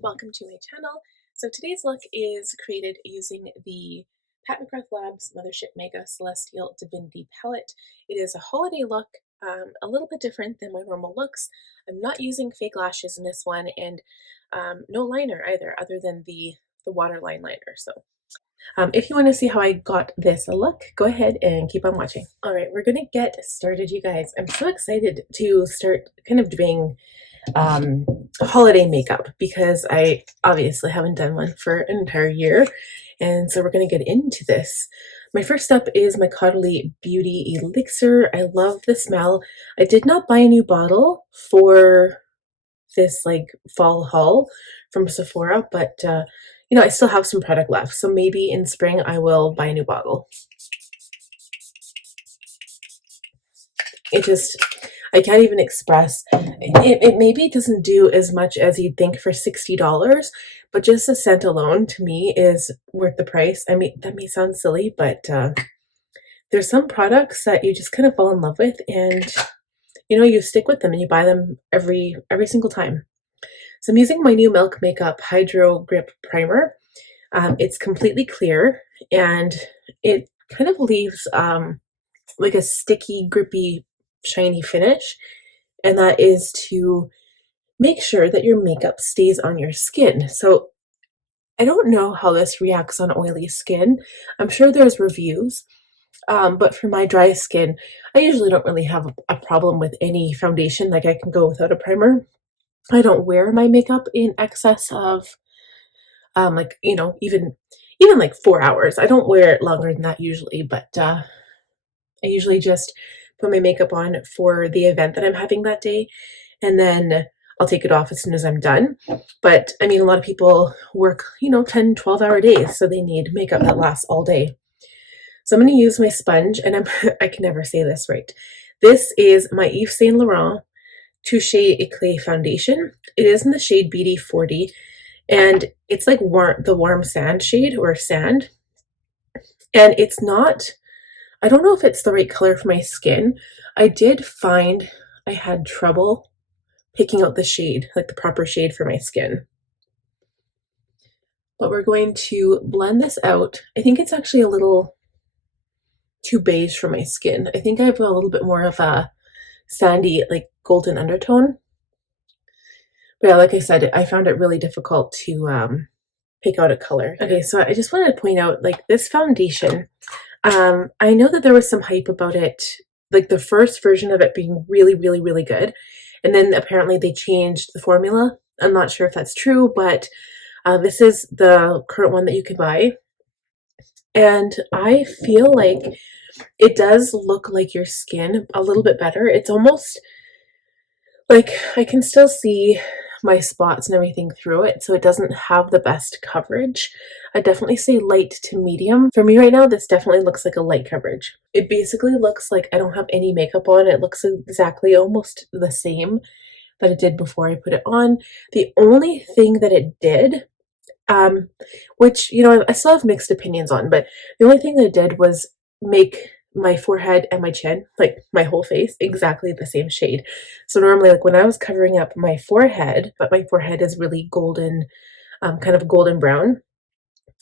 Welcome to my channel. So today's look is created using the Pat McGrath Labs Mothership Mega Celestial Divinity palette. It is a holiday look, a little bit different than my normal looks. I'm not using fake lashes in this one, and no liner either, other than the waterline liner. So if you want to see how I got this look, go ahead and keep on watching. All right, we're gonna get started, you guys. I'm so excited to start kind of doing holiday makeup because I obviously haven't done one for an entire year, and so we're going to get into this. My first step is my Caudalie Beauty Elixir. I love the smell. I did not buy a new bottle for this like fall haul from Sephora, but you know, I still have some product left, so maybe in spring I will buy a new bottle. It just, I can't even express, it maybe doesn't do as much as you'd think for $60, but just the scent alone to me is worth the price. I mean, that may sound silly, but there's some products that you just kind of fall in love with, and you know, you stick with them and you buy them every single time. So I'm using my new Milk Makeup Hydrogrip primer. It's completely clear, and it kind of leaves like a sticky, grippy, shiny finish, and that is to make sure that your makeup stays on your skin. So I don't know how this reacts on oily skin. I'm sure there's reviews, but for my dry skin, I usually don't really have a problem with any foundation. Like, I can go without a primer. I don't wear my makeup in excess of like, you know, even like 4 hours. I don't wear it longer than that usually, but I usually just put my makeup on for the event that I'm having that day, and then I'll take it off as soon as I'm done. But I mean, a lot of people work, you know, 10, 12-hour days, so they need makeup that lasts all day. So I'm going to use my sponge, and I can never say this right. This is my Yves Saint Laurent Touche Eclat foundation. It is in the shade BD40, and it's like the warm sand shade, or sand. And it's not, I don't know if it's the right color for my skin. I did find I had trouble picking out the shade, like the proper shade for my skin. But we're going to blend this out. I think it's actually a little too beige for my skin. I think I have a little bit more of a sandy, like golden undertone. But yeah, like I said, I found it really difficult to pick out a color. Okay, so I just wanted to point out, like, this foundation, I know that there was some hype about it, like the first version of it being really, really, really good. And then apparently they changed the formula. I'm not sure if that's true, but this is the current one that you can buy. And I feel like it does look like your skin a little bit better. It's almost like I can still see my spots and everything through it, so it doesn't have the best coverage. I definitely say light to medium. For me right now, this definitely looks like a light coverage. It basically looks like I don't have any makeup on. It looks exactly almost the same that it did before I put it on. The only thing that it did, which, you know, I still have mixed opinions on, but the only thing that it did was make my forehead and my chin, like my whole face, exactly the same shade. So normally, like when I was covering up my forehead, but my forehead is really golden, kind of golden brown,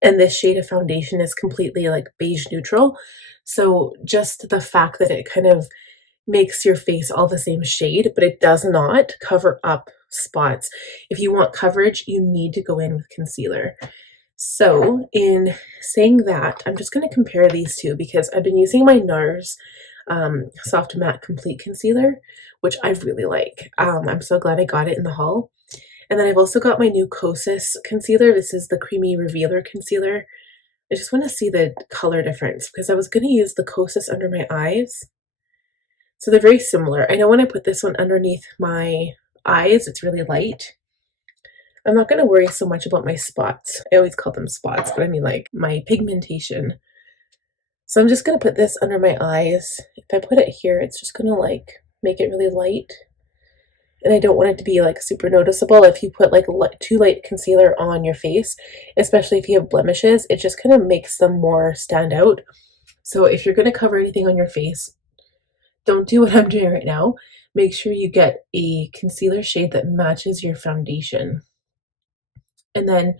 and this shade of foundation is completely like beige neutral. So just the fact that it kind of makes your face all the same shade, but it does not cover up spots. If you want coverage, you need to go in with concealer. So in saying that, I'm just going to compare these two because I've been using my NARS Soft Matte Complete Concealer, which I really like. I'm so glad I got it in the haul. And then I've also got my new Kosas concealer. This is the Creamy Revealer Concealer. I just want to see the color difference because I was going to use the Kosas under my eyes. So they're very similar. I know when I put this one underneath my eyes, it's really light. I'm not going to worry so much about my spots. I always call them spots, but I mean like my pigmentation. So I'm just going to put this under my eyes. If I put it here, it's just going to like make it really light. And I don't want it to be like super noticeable if you put like too light concealer on your face, especially if you have blemishes. It just kind of makes them more stand out. So if you're going to cover anything on your face, don't do what I'm doing right now. Make sure you get a concealer shade that matches your foundation. And then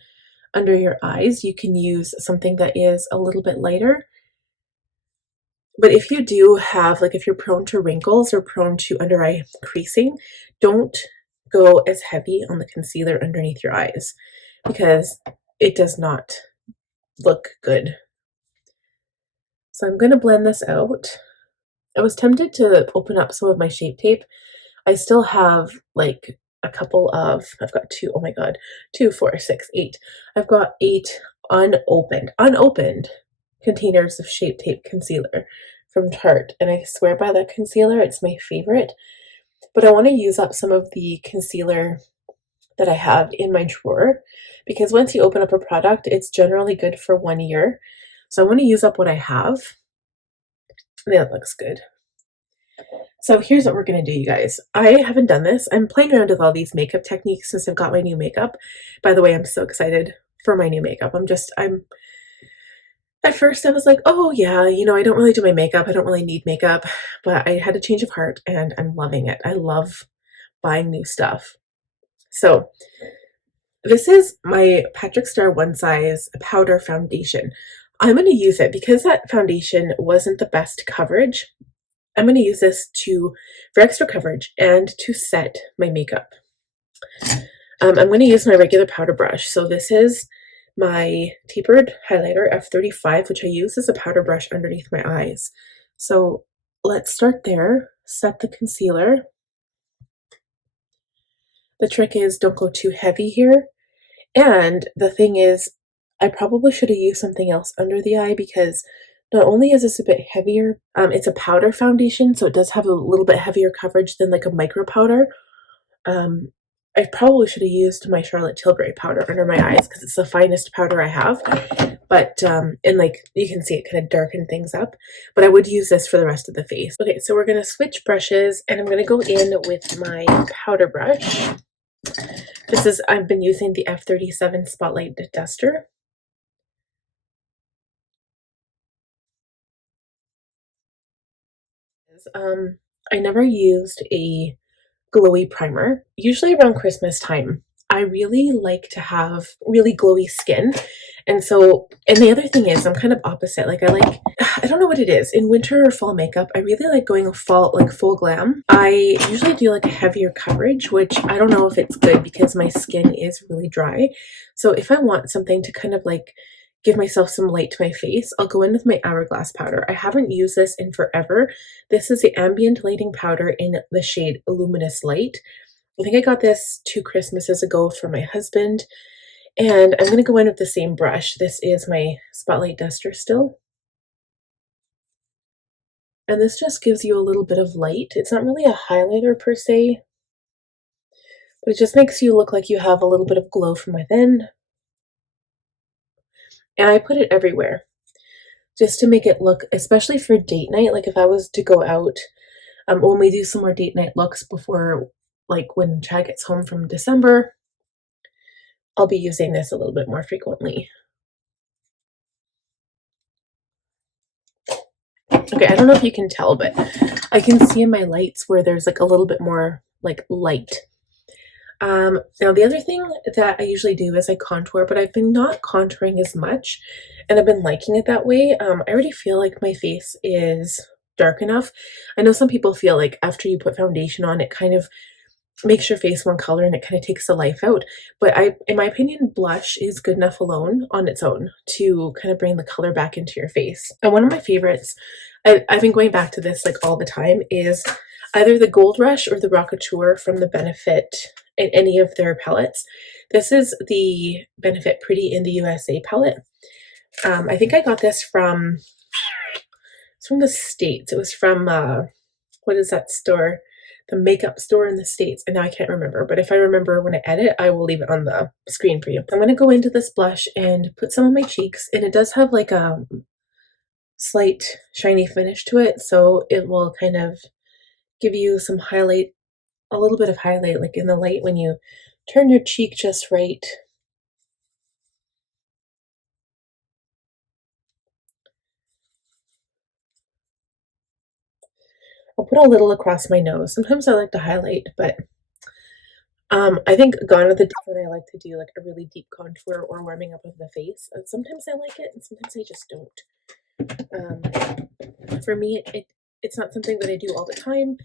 under your eyes, you can use something that is a little bit lighter. But if you do have, like if you're prone to wrinkles or prone to under eye creasing, don't go as heavy on the concealer underneath your eyes because it does not look good. So I'm going to blend this out. I was tempted to open up some of my Shape Tape. I still have like a couple of, I've got two, oh my god, 2, 4, 6, 8. I've got 8 unopened containers of Shape Tape concealer from Tarte, and I swear by that concealer, it's my favorite. But I want to use up some of the concealer that I have in my drawer because once you open up a product, it's generally good for 1 year. So I want to use up what I have. Yeah, that looks good. So here's what we're going to do, you guys. I haven't done this. I'm playing around with all these makeup techniques since I've got my new makeup. By the way, I'm so excited for my new makeup. At first I was like, oh yeah, you know, I don't really do my makeup. I don't really need makeup, but I had a change of heart and I'm loving it. I love buying new stuff. So this is my Patrick Starr One Size Powder Foundation. I'm going to use it because that foundation wasn't the best coverage. I'm going to use this for extra coverage and to set my makeup. I'm going to use my regular powder brush. So this is my tapered highlighter F35, which I use as a powder brush underneath my eyes. So let's start there. Set the concealer. The trick is don't go too heavy here. And the thing is, I probably should have used something else under the eye because not only is this a bit heavier, it's a powder foundation, so it does have a little bit heavier coverage than like a micro powder. I probably should have used my Charlotte Tilbury powder under my eyes because it's the finest powder I have. But, and like you can see it kind of darkened things up, but I would use this for the rest of the face. Okay, so we're going to switch brushes and I'm going to go in with my powder brush. I've been using the F37 Spotlight Duster. I never used a glowy primer. Usually around Christmas time, I really like to have really glowy skin. And the other thing is I'm kind of opposite. Like I don't know what it is. In winter or fall makeup, I really like going full glam. I usually do like a heavier coverage, which I don't know if it's good because my skin is really dry. So if I want something to kind of like give myself some light to my face, I'll go in with my Hourglass powder. I haven't used this in forever. This is the Ambient Lighting Powder in the shade Luminous Light. I think I got this 2 Christmases ago for my husband. And I'm going to go in with the same brush. This is my Spotlight Duster still. And this just gives you a little bit of light. It's not really a highlighter per se, but it just makes you look like you have a little bit of glow from within. And I put it everywhere just to make it look, especially for date night, like if I was to go out, when we do some more date night looks before, like when Chad gets home from December, I'll be using this a little bit more frequently. Okay, I don't know if you can tell, but I can see in my lights where there's like a little bit more like light. Now the other thing that I usually do is I contour, but I've been not contouring as much and I've been liking it that way. I already feel like my face is dark enough. I know some people feel like after you put foundation on, it kind of makes your face one color and it kind of takes the life out. But in my opinion, blush is good enough alone on its own to kind of bring the color back into your face. And one of my favorites, I've been going back to this like all the time, is either the Gold Rush or the Rockateur from the Benefit in any of their palettes. This is the Benefit Pretty in the USA palette. I think I got this from the States. It was from, what is that store? The makeup store in the States, and now I can't remember, but if I remember when I edit, I will leave it on the screen for you. I'm going to go into this blush and put some on my cheeks, and it does have like a slight shiny finish to it, so it will kind of give you some highlight, a little bit of highlight like in the light when you turn your cheek just right. I'll put a little across my nose. Sometimes I like to highlight, but I think gone are the days when I like to do like a really deep contour or warming up of the face. Sometimes I like it, and sometimes I just don't. For me, it's not something that I do all the time,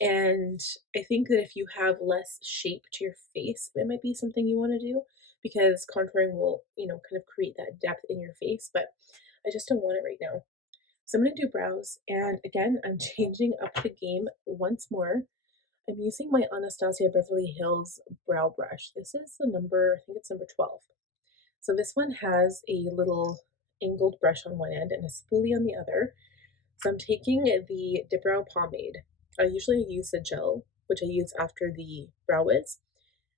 and I think that if you have less shape to your face, it might be something you want to do because contouring will, kind of create that depth in your face. But I just don't want it right now. So I'm gonna do brows, and again, I'm changing up the game once more. I'm using my Anastasia Beverly Hills brow brush. This is the number, I think it's number 12. So this one has a little angled brush on one end and a spoolie on the other. So I'm taking the brow pomade. I usually use the gel, which I use after the brow wiz,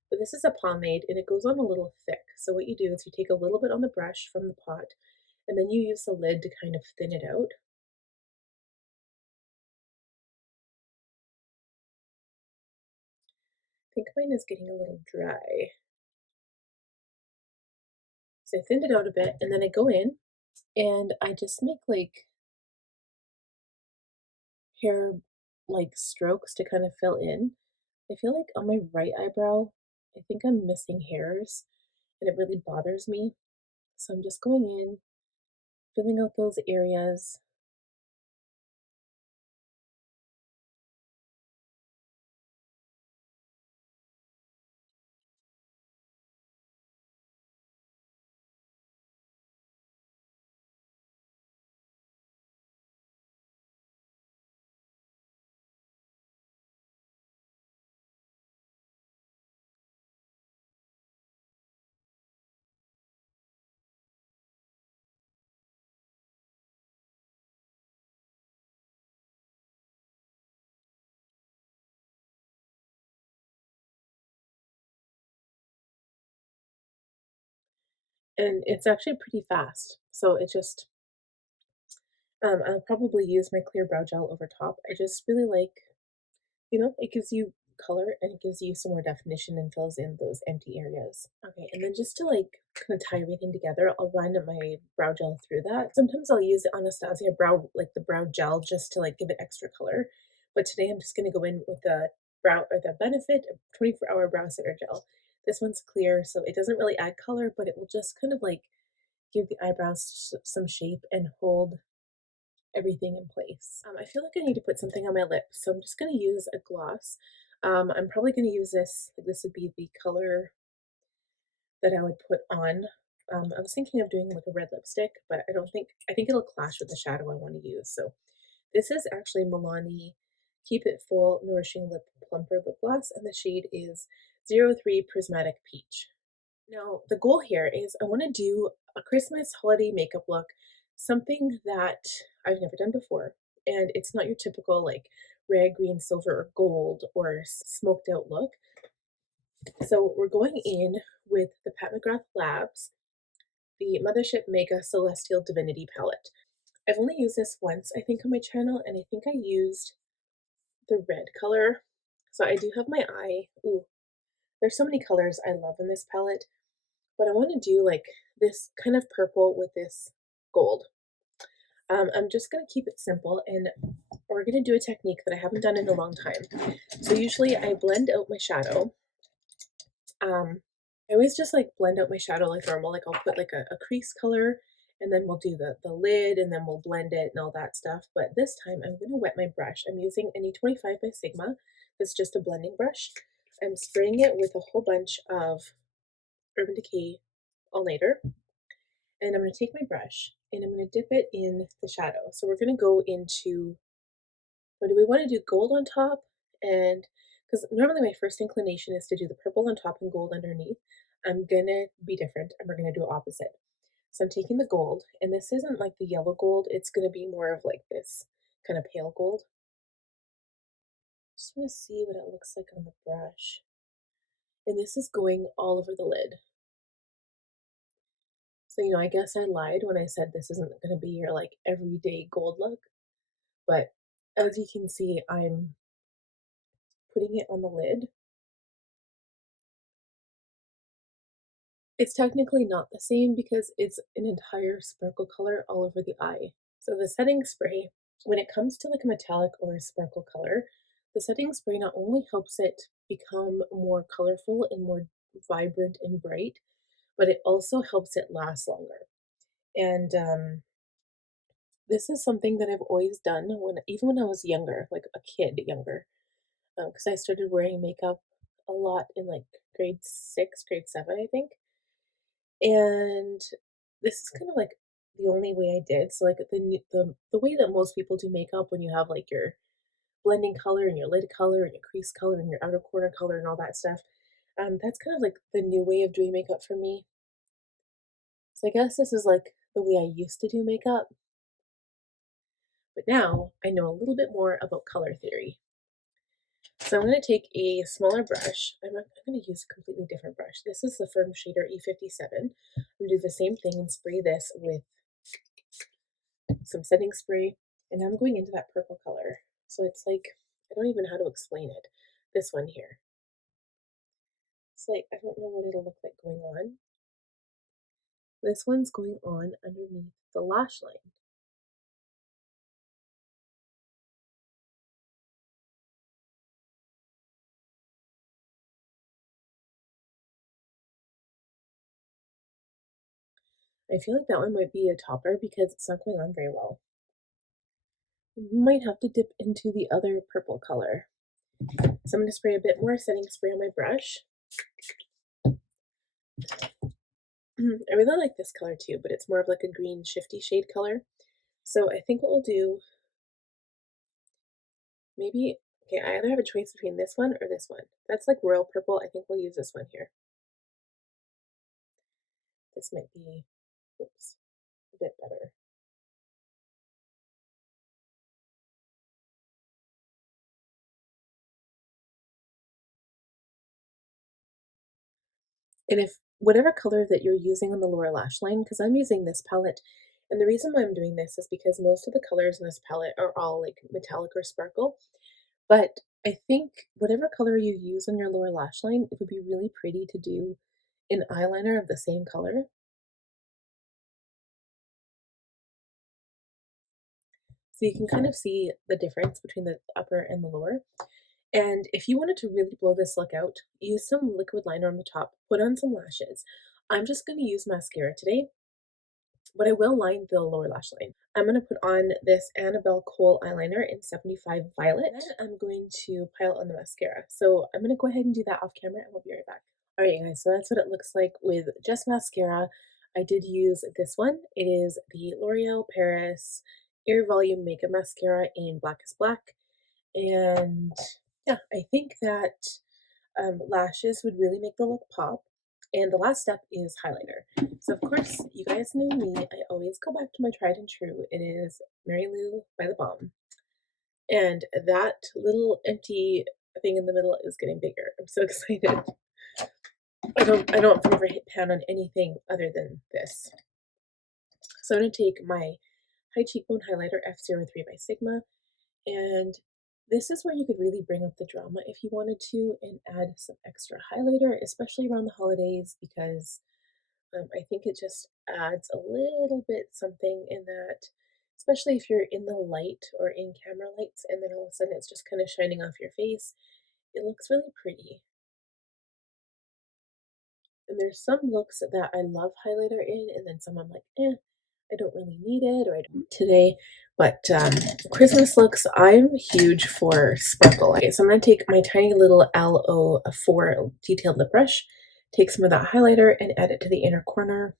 but this is a pomade and it goes on a little thick. So what you do is you take a little bit on the brush from the pot and then you use the lid to kind of thin it out. I think mine is getting a little dry. So I thinned it out a bit and then I go in and I just make like hair like strokes to kind of fill in. I feel like on my right eyebrow, I think I'm missing hairs and it really bothers me. So I'm just going in, filling out those areas. And it's actually pretty fast. So it just, I'll probably use my clear brow gel over top. I just really like, it gives you color and it gives you some more definition and fills in those empty areas. Okay, and then just to like kind of tie everything together, I'll run my brow gel through that. Sometimes I'll use the Anastasia brow, like the brow gel, just to like give it extra color. But today I'm just gonna go in with the brow or the Benefit 24-hour brow setter gel. This one's clear, so it doesn't really add color, but it will just kind of like give the eyebrows some shape and hold everything in place. I feel like I need to put something on my lips, so I'm just going to use a gloss. I'm probably going to use this. This would be the color that I would put on. I was thinking of doing like a red lipstick, but I think it'll clash with the shadow I want to use. So this is actually Milani Keep It Full Nourishing Lip Plumper Lip Gloss, and the shade is 03 Prismatic Peach. Now, the goal here is I want to do a Christmas holiday makeup look, something that I've never done before. And it's not your typical like red, green, silver, or gold or smoked out look. So we're going in with the Pat McGrath Labs, the Mothership Mega Celestial Divinity palette. I've only used this once, I think, on my channel, and I think I used the red color. So I do have my eye. Ooh, there's so many colors I love in this palette. But I want to do like this kind of purple with this gold. I'm just going to keep it simple and we're going to do a technique that I haven't done in a long time. So usually I blend out my shadow. I always just like blend out my shadow like normal. Like I'll put like a crease color and then we'll do the lid and then we'll blend it and all that stuff. But this time I'm going to wet my brush. I'm using an E25 by Sigma. It's just a blending brush. I'm spraying it with a whole bunch of Urban Decay All Nighter. And I'm going to take my brush and I'm going to dip it in the shadow. So we're going to go into, what do we want to do? Gold on top, and because normally my first inclination is to do the purple on top and gold underneath. I'm going to be different and we're going to do opposite. So I'm taking the gold, and this isn't like the yellow gold. It's going to be more of like this kind of pale gold. Just want to see what it looks like on the brush. And this is going all over the lid. So, I guess I lied when I said this isn't going to be your like everyday gold look. But as you can see, I'm putting it on the lid. It's technically not the same because it's an entire sparkle color all over the eye. So the setting spray, when it comes to like a metallic or a sparkle color, the setting spray not only helps it become more colorful and more vibrant and bright, but it also helps it last longer. And this is something that I've always done even when I was younger, like a kid younger, because I started wearing makeup a lot in like grade 6, grade 7, I think. And this is kind of like the only way I did. So like the way that most people do makeup, when you have like your blending color and your lid color and your crease color and your outer corner color and all that stuff, that's kind of like the new way of doing makeup for me. So I guess this is like the way I used to do makeup. But now I know a little bit more about color theory. So I'm going to take a smaller brush. I'm going to use a completely different brush. This is the Firm Shader E57. I'm going to do the same thing and spray this with some setting spray. And now I'm going into that purple color. So it's like, I don't even know how to explain it. This one here. It's like, I don't know what it'll look like going on. This one's going on underneath the lash line. I feel like that one might be a topper because it's not going on very well. Might have to dip into the other purple color. So I'm going to spray a bit more setting spray on my brush. I really like this color too, but it's more of like a green shifty shade color. So I think what we'll do, maybe, okay, I either have a choice between this one or this one. That's like royal purple. I think we'll use this one here. This might be, oops, a bit better. And if whatever color that you're using on the lower lash line, because I'm using this palette, and the reason why I'm doing this is because most of the colors in this palette are all like metallic or sparkle, but I think whatever color you use on your lower lash line, it would be really pretty to do an eyeliner of the same color. So you can kind of see the difference between the upper and the lower. And if you wanted to really blow this look out, use some liquid liner on the top, put on some lashes. I'm just going to use mascara today, but I will line the lower lash line. I'm going to put on this Annabelle Kohl eyeliner in 75 Violet. Then I'm going to pile on the mascara. So I'm going to go ahead and do that off camera and we'll be right back. Alright guys, so that's what it looks like with just mascara. I did use this one. It is the L'Oreal Paris Air Volume Makeup Mascara in Black is Black. And yeah, I think that lashes would really make the look pop. And the last step is highlighter. So of course, you guys know me, I always go back to my tried and true. It is Mary Lou by the Balm. And that little empty thing in the middle is getting bigger. I'm so excited. I don't ever hit pan on anything other than this. So I'm going to take my High Cheekbone Highlighter F03 by Sigma, and this is where you could really bring up the drama if you wanted to and add some extra highlighter, especially around the holidays, because I think it just adds a little bit something in that, especially if you're in the light or in camera lights and then all of a sudden it's just kind of shining off your face. It looks really pretty. And there's some looks that I love highlighter in, and then some I'm like, I don't really need it, or I don't today. But Christmas looks, I'm huge for sparkle. Okay, so I'm going to take my tiny little LO4 detailed lip brush, take some of that highlighter and add it to the inner corner.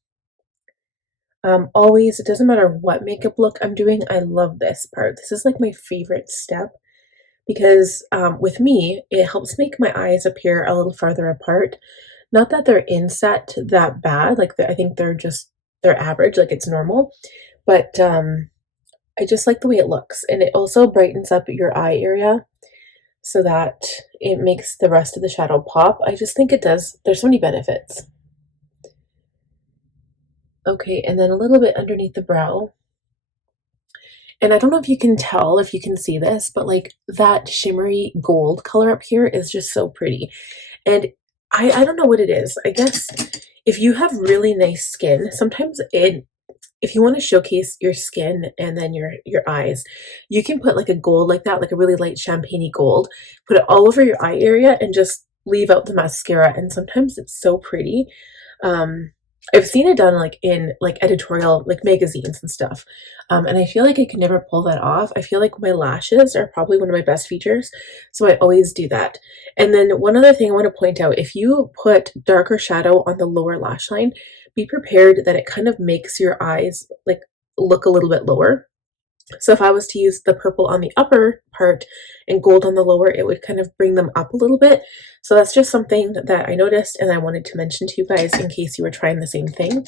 Always, it doesn't matter what makeup look I'm doing, I love this part. This is like my favorite step because with me, it helps make my eyes appear a little farther apart. Not that they're inset that bad, like I think they're average, like it's normal, but I just like the way it looks, and it also brightens up your eye area so that it makes the rest of the shadow pop. I just think it does. There's so many benefits. Okay, and then a little bit underneath the brow. And I don't know if you can tell, if you can see this, but like that shimmery gold color up here is just so pretty. And I don't know what it is. I guess if you have really nice skin, sometimes if if you want to showcase your skin and then your eyes, you can put like a gold like that, like a really light champagne-y gold, put it all over your eye area and just leave out the mascara. And sometimes it's so pretty. I've seen it done like in like editorial, like magazines and stuff. And I feel like I can never pull that off. I feel like my lashes are probably one of my best features. So I always do that. And then one other thing I want to point out, if you put darker shadow on the lower lash line, be prepared that it kind of makes your eyes like look a little bit lower. So if I was to use the purple on the upper part and gold on the lower, it would kind of bring them up a little bit. So that's just something that I noticed and I wanted to mention to you guys in case you were trying the same thing.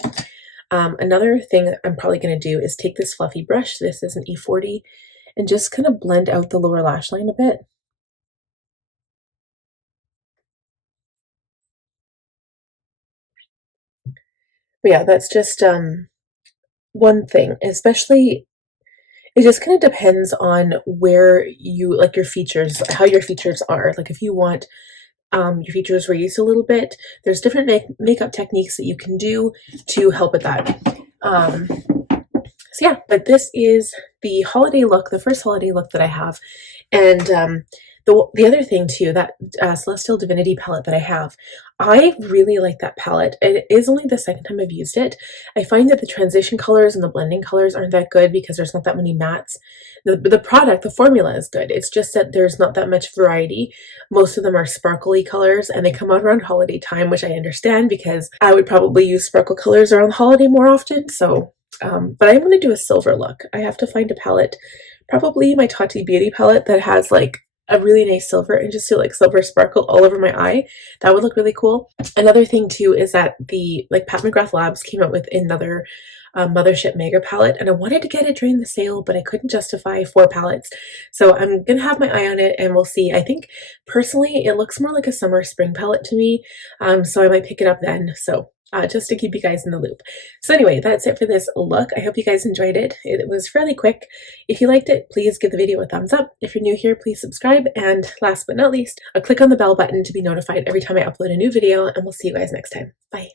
Another thing I'm probably going to do is take this fluffy brush, this is an E40, and just kind of blend out the lower lash line a bit. But yeah, that's just one thing, especially it just kind of depends on where you like your features, how your features are. Like if you want your features raised a little bit, there's different makeup techniques that you can do to help with that. So yeah, but this is the holiday look, the first holiday look that I have. And the other thing too, that Celestial Divinity palette that I have, I really like that palette. It is only the second time I've used it. I find that the transition colors and the blending colors aren't that good because there's not that many mattes. The product, the formula is good. It's just that there's not that much variety. Most of them are sparkly colors and they come out around holiday time, which I understand because I would probably use sparkle colors around the holiday more often. So, but I'm going to do a silver look. I have to find a palette, probably my Tati Beauty palette that has like a really nice silver and just do like silver sparkle all over my eye. That would look really cool. Another thing too is that the Pat McGrath Labs came out with another Mothership Mega palette and I wanted to get it during the sale, but I couldn't justify 4 palettes. So I'm gonna have my eye on it and we'll see. I think personally it looks more like a summer spring palette to me, so I might pick it up then. So just to keep you guys in the loop. So anyway, that's it for this look. I hope you guys enjoyed it. It was fairly quick. If you liked it, please give the video a thumbs up. If you're new here, please subscribe. And last but not least, click on the bell button to be notified every time I upload a new video, and we'll see you guys next time. Bye.